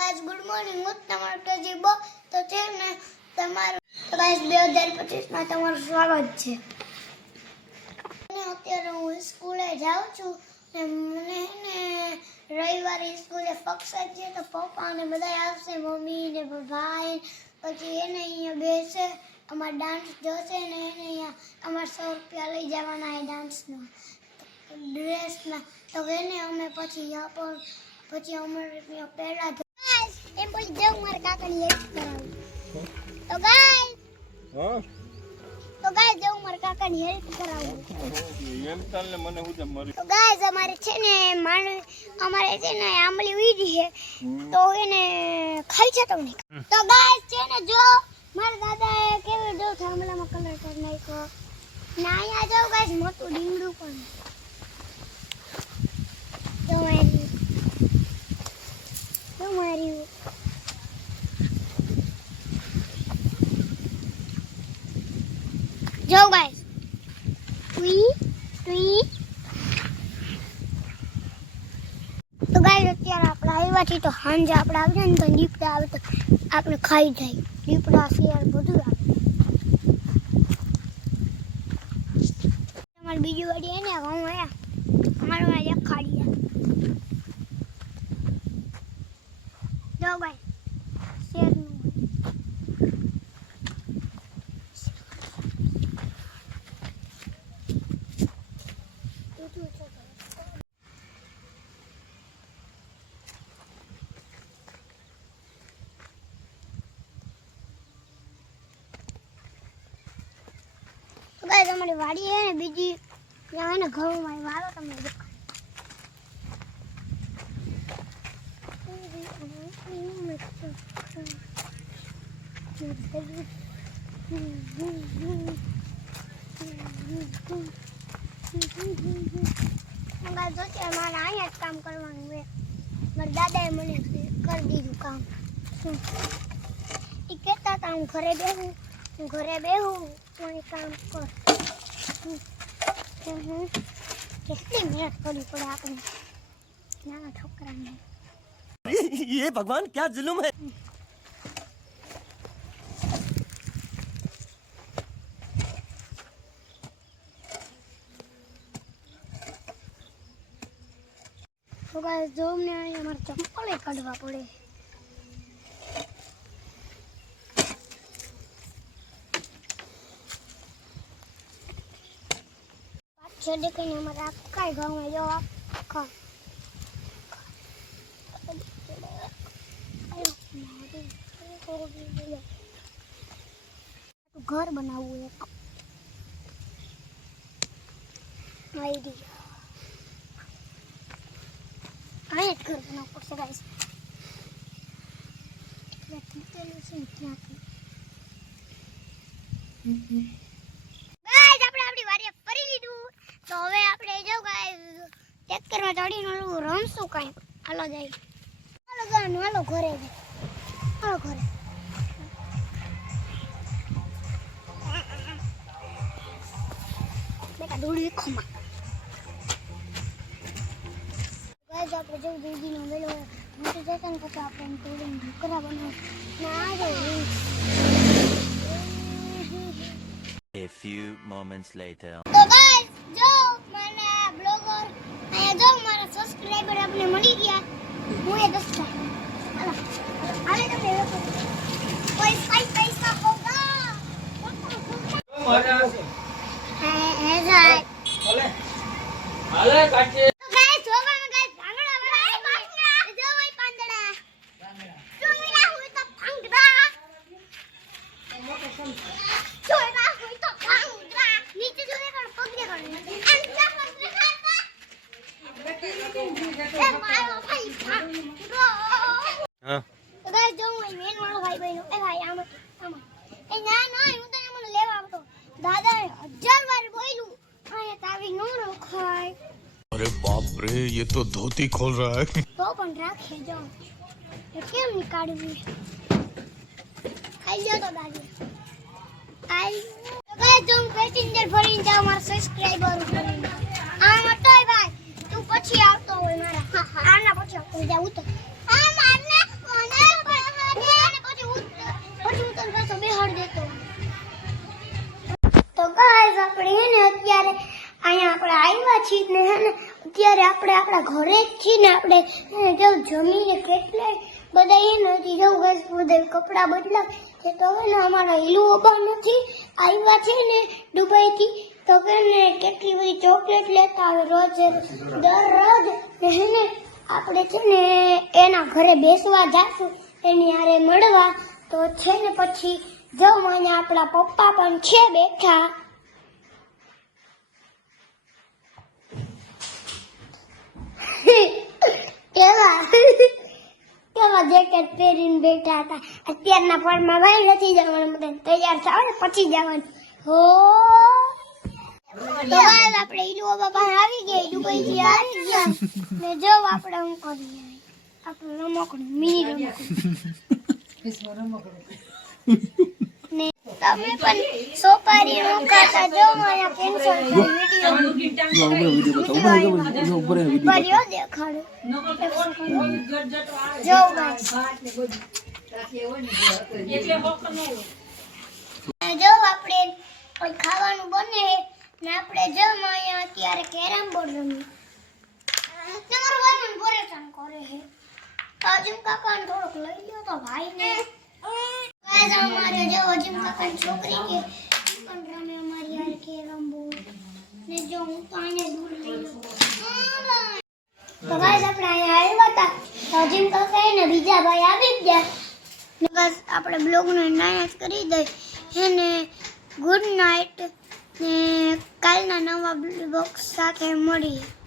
Guys good morning હું તમારો તજીબો તો છે ને તમારું તો ગાइस 2025 માં તમારું સ્વાગત છે અને અત્યારે હું સ્કૂલે જાઉં છું ને મને ને રવિવારે સ્કૂલે ફંક્શન છે તો પપ્પા ને બધા આવશે મમ્મી ને ભાઈ પછી એને અહીંયા બેસે અમાર ડાન્સ જોશે ને એને અહીંયા અમાર 100 રૂપિયા લઈ જવાના છે ડાન્સનો ડ્રેસના તો એને અમે પછી અમે પહેલા એમ બોલી દેવ મારા કાકાની હેલ્પ કરાવું તો ગાઈસ દેવ મારા કાકાની હેલ્પ કરાવું એમ ચાલે મને હું જમ મરી તો ગાઈસ અમારે છે ને આંબલી વીડી છે તો એને ખાઈ છે તમને તો ગાઈસ છે ને જો મારા દાદાએ કેવી જો થાંભલામાં કલર કરી નાખ્યો ના અહીંયા જો ગાઈસ મોટું ડીંગડું પણ તમારી જો ગાઈસ તો ગાઈસ અત્યારે આપણે આવ્યા છીએ તો સાંજે આપણે આવીએ ને તો દીપડા આવે તો આપણે ખાઈ જાય દીપડા શેર બધું આવે તમારી બીજી વાડી એને ઘઉં આવ્યા અમારું એક ખાડિયા જો ગાઈસ શેરનું તમારી વાડી હે ને બીજી ત્યાં ને ઘઉંમાં વાળો તમને મારે અહીંયા જ કામ કરવાનું હોય મારા દાદાએ મને કરી દીધું કામ શું એ કહેતા હતા હું ઘરે બેહું મને કામ કર કેટલી મહેનત કરવી પડે આપણે નાના છોકરાને ये भगवान क्या जुल्म है તો ગાઈસ જો મને અમારે ચપ્પલ કાઢવા પડે છે દેખીને અમારે આખા ગામમાં જો આખા ઘર બનાવવું એક આઈડિયા અહીંયા જ ઘર બનાવવું પડશે ગાઈસ તો હવે આપણે જો ગાઈસ ટ્રેક્ટરમાં ચડીને રમશું કાંઈ હાલો જાય હાલો ઘરે બેટા દોડી ખમા ગાઈસ આપણે જો દીદીનો મેળો મોટી જતા ને પછી આપણે દોડીને ઢોકરા બનાવ ના જો A few moments later. તો ગાઈસ જો મારા બ્લોગર આયા જો મારા સબસ્ક્રાઇબર આપણે મળી ગયા હું એ દસ્તા હાલે તમે કોઈ પૈસા હોગા મજા હે જાય હાલે કાચે તો ગાઈસ જોવામાં ગાઈસ ભાંગડા વાળા જો ભાઈ પાંદડા જોઈના હોય તો ભાંગડા જોઈના હોય તો ભાંગડા નીચે જોને કર પગને કર અંજા પગને ખાતા એ મારો ભાઈ ભાંગડો હા તો ગાઈસ જો હું મેન વાળો ભાઈ બહેનો એ ભાઈ આમ એ ના હું તો મને લેવા આવતો દાદાએ 1000 વાર બોલ્યું આયા તાવી નો રખાય अरे बाप रे ये तो धोती खोल रहा है તો પણ રાખે જો એ કેમ નીકાળવી ખાઈ જાવ તો દાદી આઈ તો ગાઈસ જો હું પેસેન્જર ભરીને જાવ મારા સબસ્ક્રાઇબર ભરીને આ મટોય ભાઈ તું પછી આવતો હોય મારા આના પછી આવતો જાવ તો આ મારને આપણે કેવું જમીને કેટલે બધા એ નથી જવું ગાઈસ બધા કપડાં બદલા કે તો હવે ને અમારા હિલુ ઓબા નથી આવ્યા છે ને દુબઈથી તો કે ને કેટલી બધી ચોકલેટ લેતા આવે રોજ દરરોજ ને આપણે છે ને એના ઘરે બેસવા જાશું એની હારે મળવા તો છે ને પછી જો મને આપણા પપ્પા પણ છે બેઠા કેવા જેકેટ પહેરીને બેઠા હતા અત્યારના પળમાં ભાઈ નથી જવાનું બધા તૈયાર થાવ ને પછી જવાનું હો તો ગાઈસ આપણે ઈલુ બાબા આવી ગયા દુબઈથી આવી ગયા ને જો આપણે હું કરી આપણું રમકડું મિની રમકડું ને તમે પણ સોપારી રોકાતા જો મારા કેન્સલ વિડિયો દેખાડો જો ગાઈસ જો આપણે કોઈ ખાવાનું બને ને આપણે જો અહીંયા અત્યારે કેરમ બોર્ડ રમીએ તમારો ભાઈ મને પરેશાન કરે છે અજીમ કાકાને થોડોક લઈ લ્યો તો ભાઈને ગાઈસ અમારે જો અજીમ કાકાની છોકરી કે પણ રમે અમારી યાર કેરમ બોર્ડ ને જો હું તો અહીંયા દૂર લઈ લઉં તો ગાઈસ આપણે અહીંયા આવ્યા હતા તો અજીમ કાકા ને બીજા ભાઈ આવી ગયા ને ગાઈસ આપણે બ્લોગનો નાયત કરી દઈ એને ગુડ નાઇટ ને કાલના નવા બોક્સ સાથે મળીએ